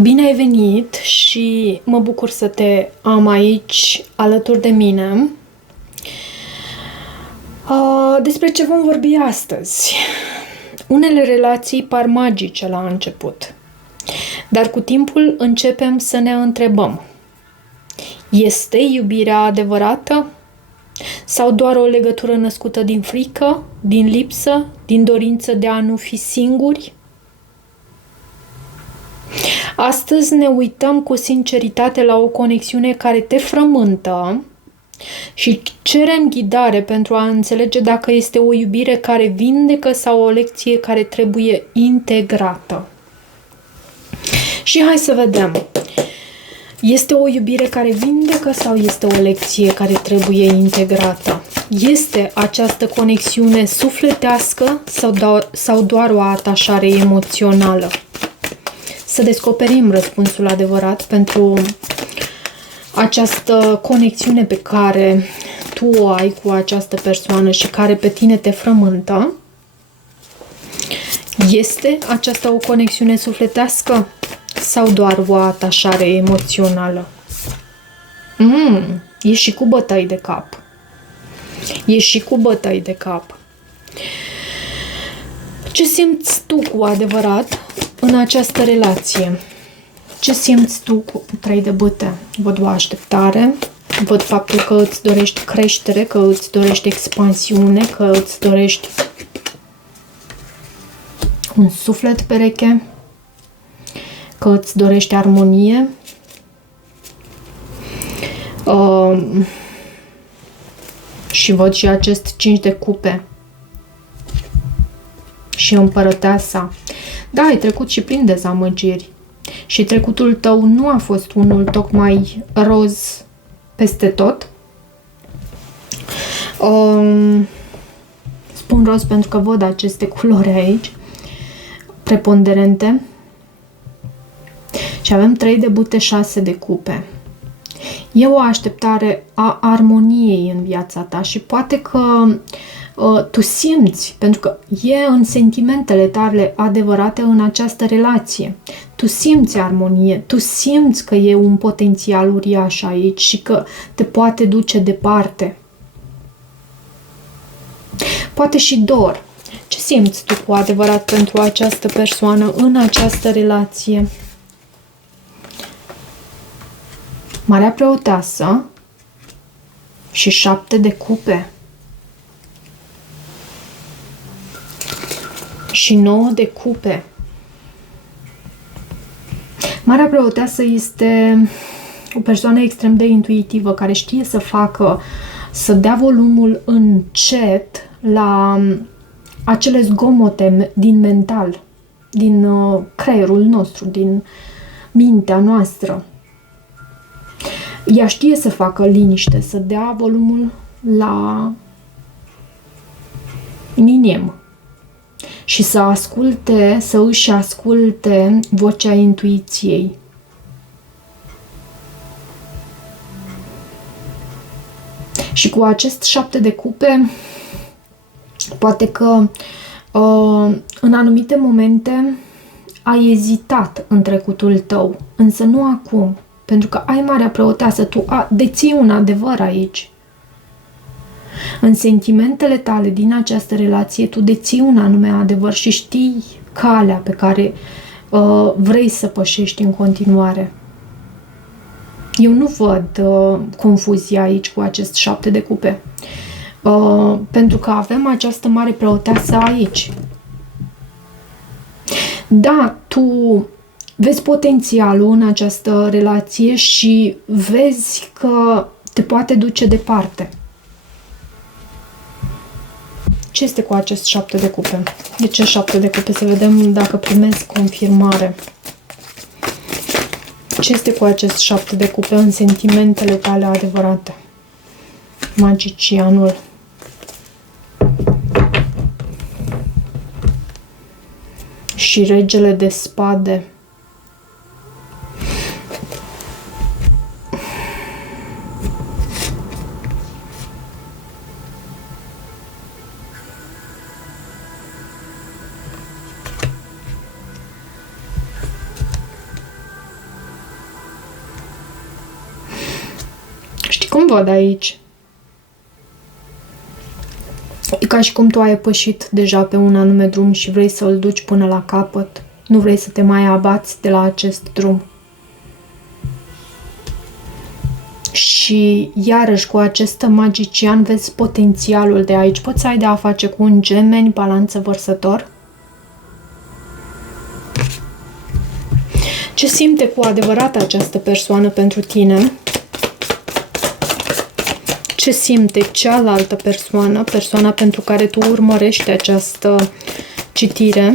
Bine ai venit și mă bucur să te am aici alături de mine. Despre ce vom vorbi astăzi? Unele relații par magice la început, dar cu timpul începem să ne întrebăm: este iubirea adevărată? Sau doar o legătură născută din frică, din lipsă, din dorință de a nu fi singuri? Astăzi ne uităm cu sinceritate la o conexiune care te frământă și cerem ghidare pentru a înțelege dacă este o iubire care vindecă sau o lecție care trebuie integrată. Și hai să vedem. Este o iubire care vindecă sau este o lecție care trebuie integrată? Este această conexiune sufletească sau doar o atașare emoțională? Să descoperim răspunsul adevărat pentru această conexiune pe care tu o ai cu această persoană și care pe tine te frământă. Este aceasta o conexiune sufletească sau doar o atașare emoțională? E și cu bătăi de cap. E și cu bătăi de cap. Ce simți tu cu adevărat în această relație? Ce simți tu cu 3 de bâte? Văd o așteptare, văd faptul că îți dorești creștere, că îți dorești expansiune, că îți dorești un suflet pereche, că îți dorești armonie. Și văd și acest 5 de cupe și împărăteasa. Da, ai trecut și prin dezamăgiri. Și trecutul tău nu a fost unul tocmai roz peste tot. Spun roz pentru că văd aceste culori aici, preponderente. Și avem 3 de bâte, 6 de cupe. E o așteptare a armoniei în viața ta și poate că tu simți, pentru că e în sentimentele tale adevărate în această relație. Tu simți armonie, tu simți că e un potențial uriaș aici și că te poate duce departe. Poate și dor. Ce simți tu cu adevărat pentru această persoană în această relație? Marea Preoteasă și 7 de cupe. Și 9 de cupe. Marea Preoteasă este o persoană extrem de intuitivă care știe să dea volumul încet la acele zgomote din mental, din creierul nostru, din mintea noastră. Ea știe să facă liniște, să dea volumul la minim și să își asculte vocea intuiției. Și cu acest 7 de cupe, poate că în anumite momente ai ezitat în trecutul tău, însă nu acum, pentru că ai Marea Preoteasă, tu deții un adevăr aici. În sentimentele tale din această relație, tu deții un anume adevăr și știi calea pe care vrei să pășești în continuare. Eu nu văd confuzia aici cu acest 7 de cupe. Pentru că avem această Mare Preoteasă aici. Da, tu vezi potențialul în această relație și vezi că te poate duce departe. Ce este cu acest 7 de cupe? De ce 7 de cupe? Să vedem dacă primesc confirmare. Ce este cu acest 7 de cupe în sentimentele tale adevărate? Magicianul. Și regele de spade. Cum văd aici? E ca și cum tu ai pășit deja pe un anume drum și vrei să îl duci până la capăt. Nu vrei să te mai abați de la acest drum. Și iarăși cu acest magician vezi potențialul de aici. Poți să ai de a face cu un gemeni, balanță, vărsător. Ce simte cu adevărat această persoană pentru tine? Ce simte cealaltă persoană, persoana pentru care tu urmărești această citire?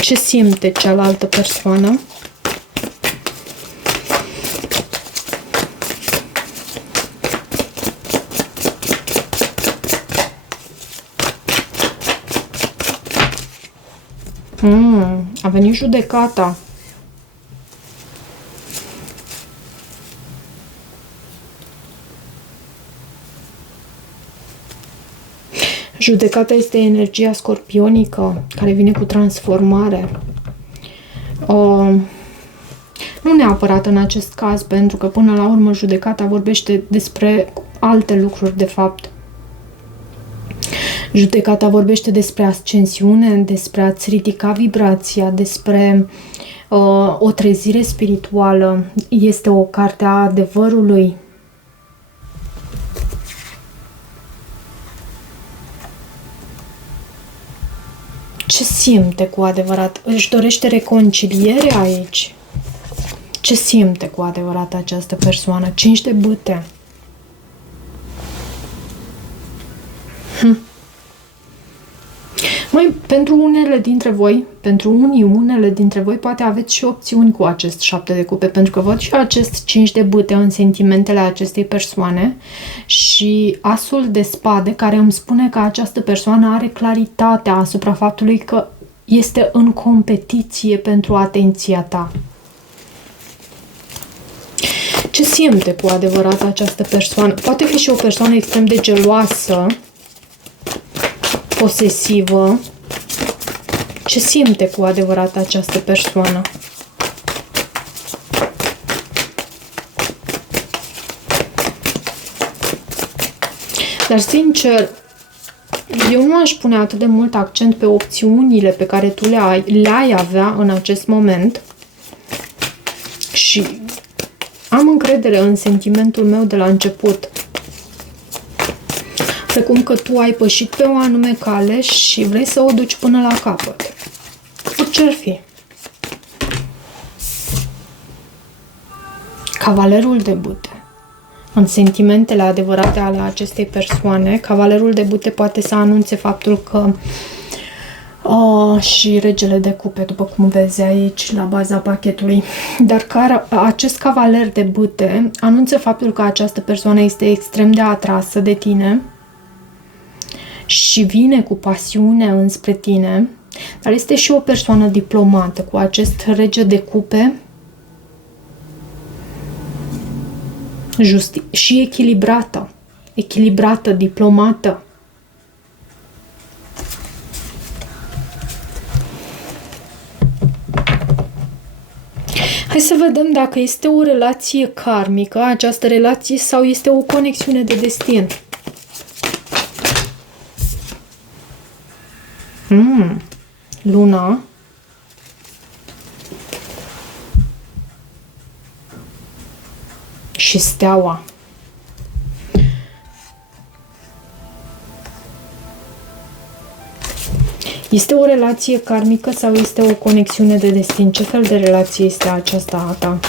Ce simte cealaltă persoană? A venit judecata. Judecata este energia scorpionică care vine cu transformare. Nu neapărat în acest caz, pentru că până la urmă judecata vorbește despre alte lucruri de fapt. Judecata vorbește despre ascensiune, despre a-ți ridica vibrația, despre o trezire spirituală. Este o carte a adevărului. Ce simte cu adevărat? Își dorește reconciliere aici? Ce simte cu adevărat această persoană? 5 de bâte. Mai pentru unele dintre voi, unele dintre voi, poate aveți și opțiuni cu acest 7 de cupe, pentru că văd și acest 5 de bâte în sentimentele acestei persoane și asul de spade care îmi spune că această persoană are claritatea asupra faptului că este în competiție pentru atenția ta. Ce simte cu adevărat această persoană? Poate fi și o persoană extrem de geloasă, posesivă. Ce simte cu adevărat această persoană? Dar, sincer, eu nu aș pune atât de mult accent pe opțiunile pe care tu le-ai avea în acest moment și am încredere în sentimentul meu de la început. Precum că tu ai pășit pe o anume cale și vrei să o duci până la capăt. Orice ar fi. Cavalerul de bâte. În sentimentele adevărate ale acestei persoane, cavalerul de bâte poate să anunțe faptul că și regele de cupe, după cum vezi aici, la baza pachetului. Dar acest cavaler de bâte anunță faptul că această persoană este extrem de atrasă de tine și vine cu pasiune înspre tine, dar este și o persoană diplomată cu acest rege de cupe și echilibrată, diplomată. Hai să vedem dacă este o relație karmică această relație sau este o conexiune de destin. Luna. Și steaua. Este o relație karmică sau este o conexiune de destin? Ce fel de relație este aceasta a ta?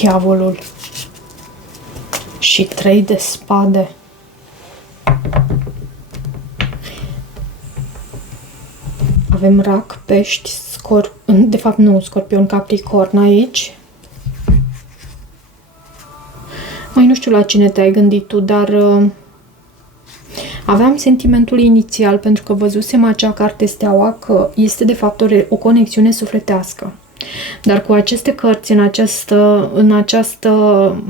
Diavolul. Și 3 de spade. Avem rac, pești, de fapt nu, scorpion, capricorn aici. Mai nu știu la cine te-ai gândit tu, dar aveam sentimentul inițial, pentru că văzusem acea carte steaua, că este de fapt o conexiune sufletească. Dar cu aceste cărți în această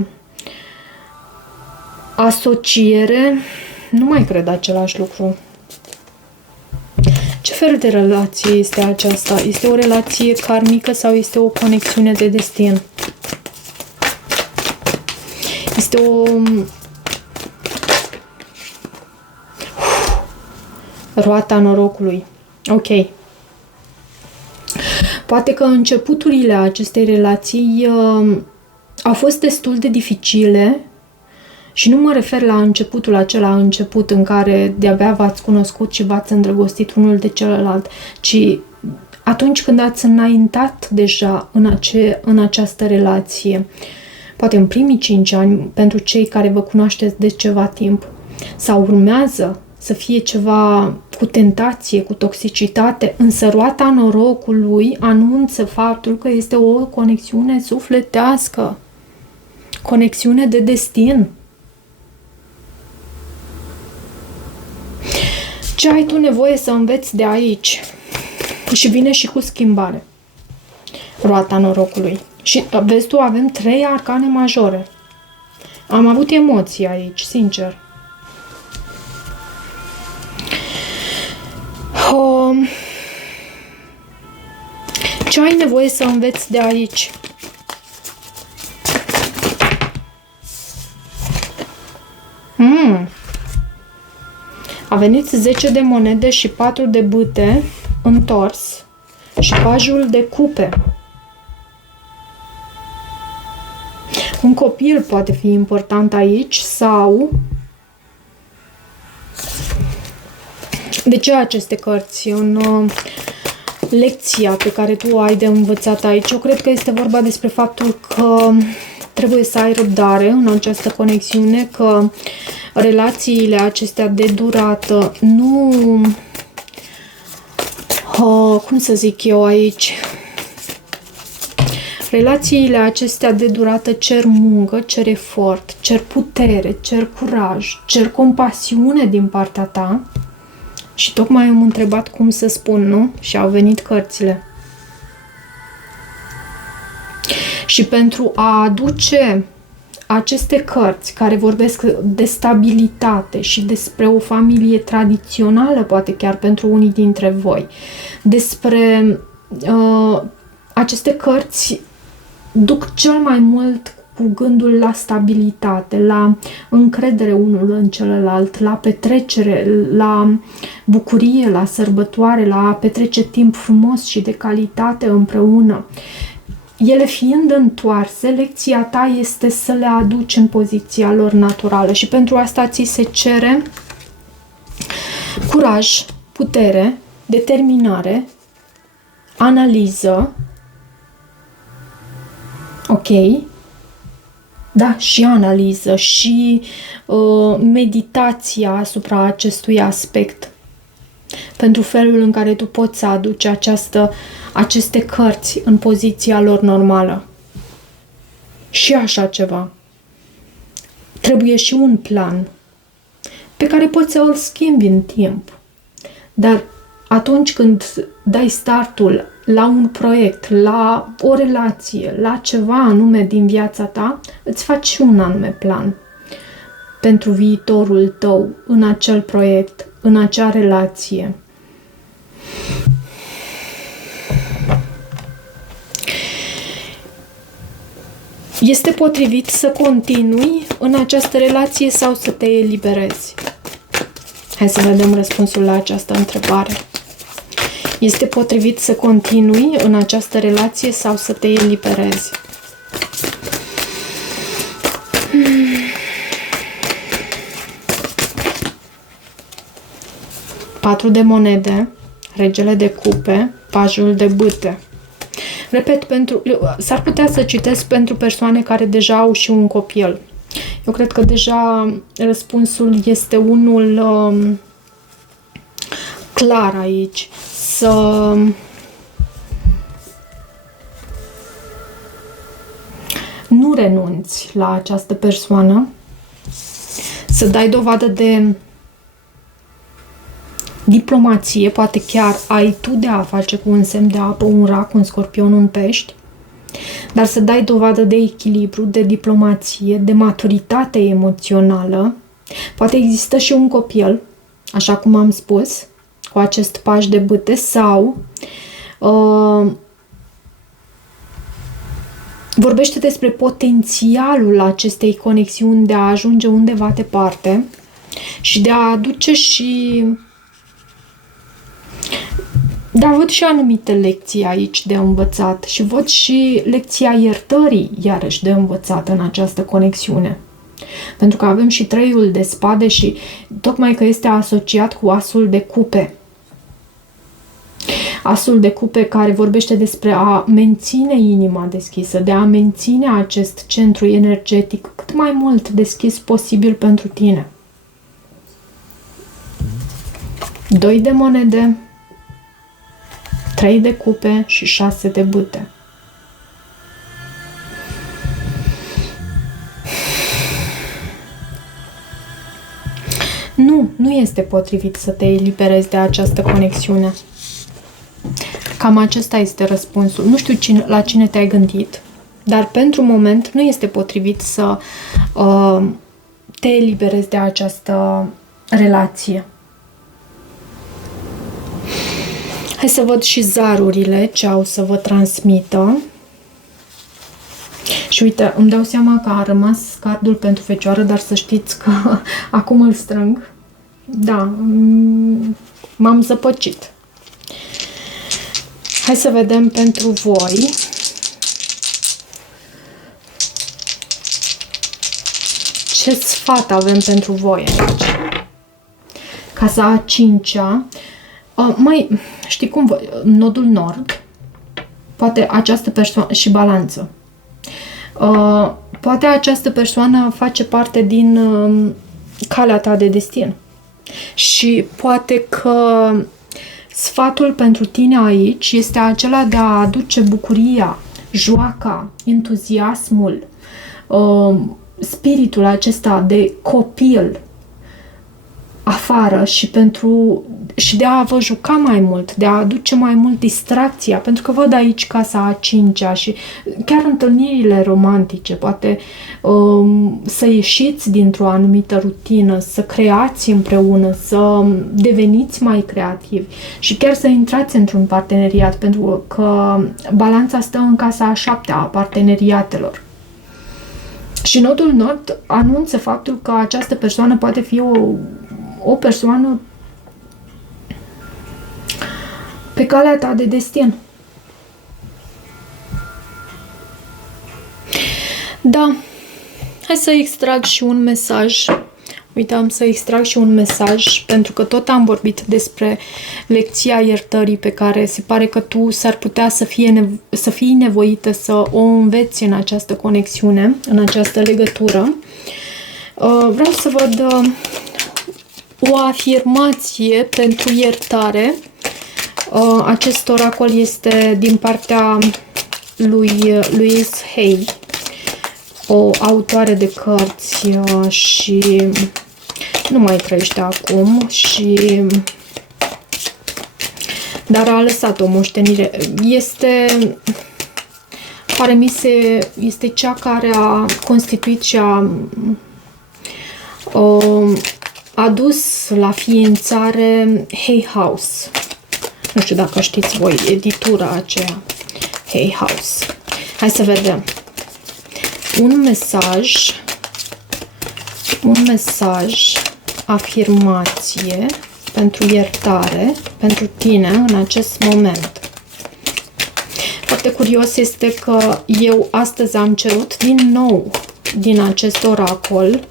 Asociere, nu mai cred același lucru. Ce fel de relație este aceasta? Este o relație karmică sau este o conexiune de destin? Este o... roata norocului. Ok. Poate că începuturile acestei relații au fost destul de dificile și nu mă refer la începutul acela început în care de-abia v-ați cunoscut și v-ați îndrăgostit unul de celălalt, ci atunci când ați înaintat deja în această relație, poate în primii 5 ani, pentru cei care vă cunoașteți de ceva timp, sau urmează să fie ceva cu tentație, cu toxicitate, însă roata norocului anunță faptul că este o conexiune sufletească, conexiune de destin. Ce ai tu nevoie să înveți de aici? Și vine și cu schimbare. Roata norocului. Și vezi tu, avem 3 arcane majore. Am avut emoții aici, sincer. Ce ai nevoie să înveți de aici? A venit 10 de monede și 4 de bâte întors și pajul de cupe. Un copil poate fi important aici sau... De ce aceste cărți? În lecția pe care tu o ai de învățat aici, eu cred că este vorba despre faptul că trebuie să ai răbdare în această conexiune, că relațiile acestea de durată nu... cum să zic eu aici? Relațiile acestea de durată cer muncă, cer efort, cer putere, cer curaj, cer compasiune din partea ta. Și tocmai am întrebat cum să spun, nu? Și au venit cărțile. Și pentru a aduce aceste cărți care vorbesc de stabilitate și despre o familie tradițională, poate chiar pentru unii dintre voi, despre aceste cărți duc cel mai mult cu gândul la stabilitate, la încredere unul în celălalt, la petrecere, la bucurie, la sărbătoare, la a petrece timp frumos și de calitate împreună. Ele fiind întoarse, lecția ta este să le aduci în poziția lor naturală și pentru asta ți se cere curaj, putere, determinare, analiză, ok? Da, și analiză și meditația asupra acestui aspect. Pentru felul în care tu poți să aduci aceste cărți în poziția lor normală. Și așa ceva. Trebuie și un plan pe care poți să îl schimbi în timp. Dar atunci când dai startul la un proiect, la o relație, la ceva anume din viața ta, îți faci și un anume plan pentru viitorul tău în acel proiect, în acea relație. Este potrivit să continui în această relație sau să te eliberezi? Hai să vedem răspunsul la această întrebare. Este potrivit să continui în această relație sau să te eliberezi? Patru de monede, regele de cupe, pajul de bâte. Repet, s-ar putea să citesc pentru persoane care deja au și un copil. Eu cred că deja răspunsul este unul clar aici. Să nu renunți la această persoană, să dai dovadă de diplomație, poate chiar ai tu de a face cu un semn de apă, un rac, un scorpion, un pești, dar să dai dovadă de echilibru, de diplomație, de maturitate emoțională. Poate există și un copil, așa cum am spus, cu acest paș de bâte, sau vorbește despre potențialul acestei conexiuni de a ajunge undeva departe și de a aduce și... Da, văd și anumite lecții aici de învățat și văd și lecția iertării, iarăși, de învățat în această conexiune. Pentru că avem și 3-ul de spade și tocmai că este asociat cu asul de cupe. Asul de cupe care vorbește despre a menține inima deschisă, de a menține acest centru energetic cât mai mult deschis posibil pentru tine. 2 de monede, 3 de cupe și 6 de bâte. Nu este potrivit să te eliberezi de această conexiune. Cam acesta este răspunsul. Nu știu la cine te-ai gândit, dar pentru moment nu este potrivit să te eliberezi de această relație. Hai să văd și zarurile ce au să vă transmită. Și uite, îmi dau seama că a rămas cardul pentru fecioară, dar să știți că acum îl strâng. Da, m-am zăpăcit. Hai să vedem pentru voi. Ce sfat avem pentru voi aici? Casa a 5-a. Știi cum? Nodul nord. Poate această persoană și balanță. Poate această persoană face parte din calea ta de destin. Și poate că sfatul pentru tine aici este acela de a aduce bucuria, joaca, entuziasmul, spiritul acesta de copil afară și de a vă juca mai mult, de a aduce mai mult distracția, pentru că văd aici casa a 5-a și chiar întâlnirile romantice, poate să ieșiți dintr-o anumită rutină, să creați împreună, să deveniți mai creativi și chiar să intrați într-un parteneriat, pentru că balanța stă în casa a 7-a a parteneriatelor. Și nodul nord anunță faptul că această persoană poate fi o persoană pe calea ta de destin. Da, hai să extrag și un mesaj. Uite, am să extrag și un mesaj, pentru că tot am vorbit despre lecția iertării pe care se pare că tu s-ar putea să fii nevoită să o înveți în această conexiune, în această legătură. Vreau să văd o afirmație pentru iertare. Acest oracol este din partea lui Louise Hay, o autoare de cărți și nu mai trăiește acum, dar a lăsat o moștenire. Pare mi se, este cea care a constituit și a adus la ființare Hay House. Nu știu dacă știți voi editura aceea, Hay House. Hai să vedem. Un mesaj, afirmație pentru iertare, pentru tine în acest moment. Foarte curios este că eu astăzi am cerut din nou din acest oracol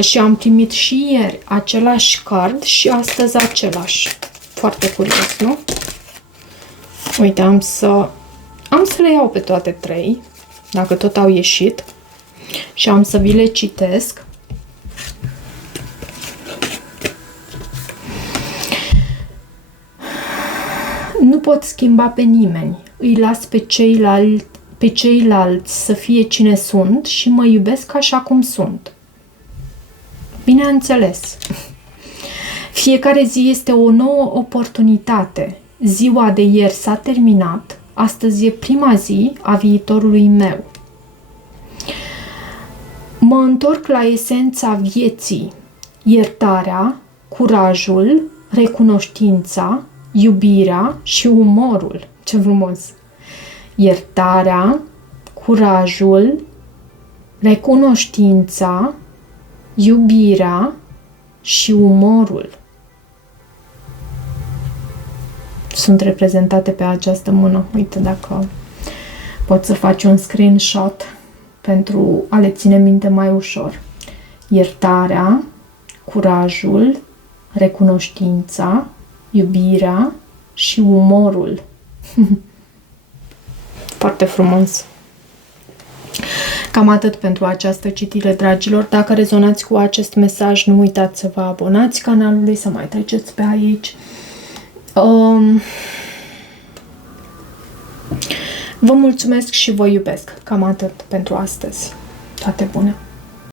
și am primit și ieri același card și astăzi același. Foarte curios, nu? Uite, am să le iau pe toate 3, dacă tot au ieșit, și am să vi le citesc. Nu pot schimba pe nimeni, îi las pe ceilalți să fie cine sunt și mă iubesc așa cum sunt. Bineînțeles. Fiecare zi este o nouă oportunitate. Ziua de ieri s-a terminat, Astăzi e prima zi a viitorului meu. Mă întorc la esența vieții, iertarea, curajul, recunoștința, iubirea și umorul. Ce frumos! Iertarea, curajul, recunoștința, iubirea și umorul sunt reprezentate pe această mână. Uite, dacă poți să faci un screenshot pentru a le ține minte mai ușor. Iertarea, curajul, recunoștința, iubirea și umorul. Foarte frumos! Cam atât pentru această citire, dragilor. Dacă rezonați cu acest mesaj, nu uitați să vă abonați canalului, să mai treceți pe aici. Vă mulțumesc și vă iubesc. Cam atât pentru astăzi. Toate bune!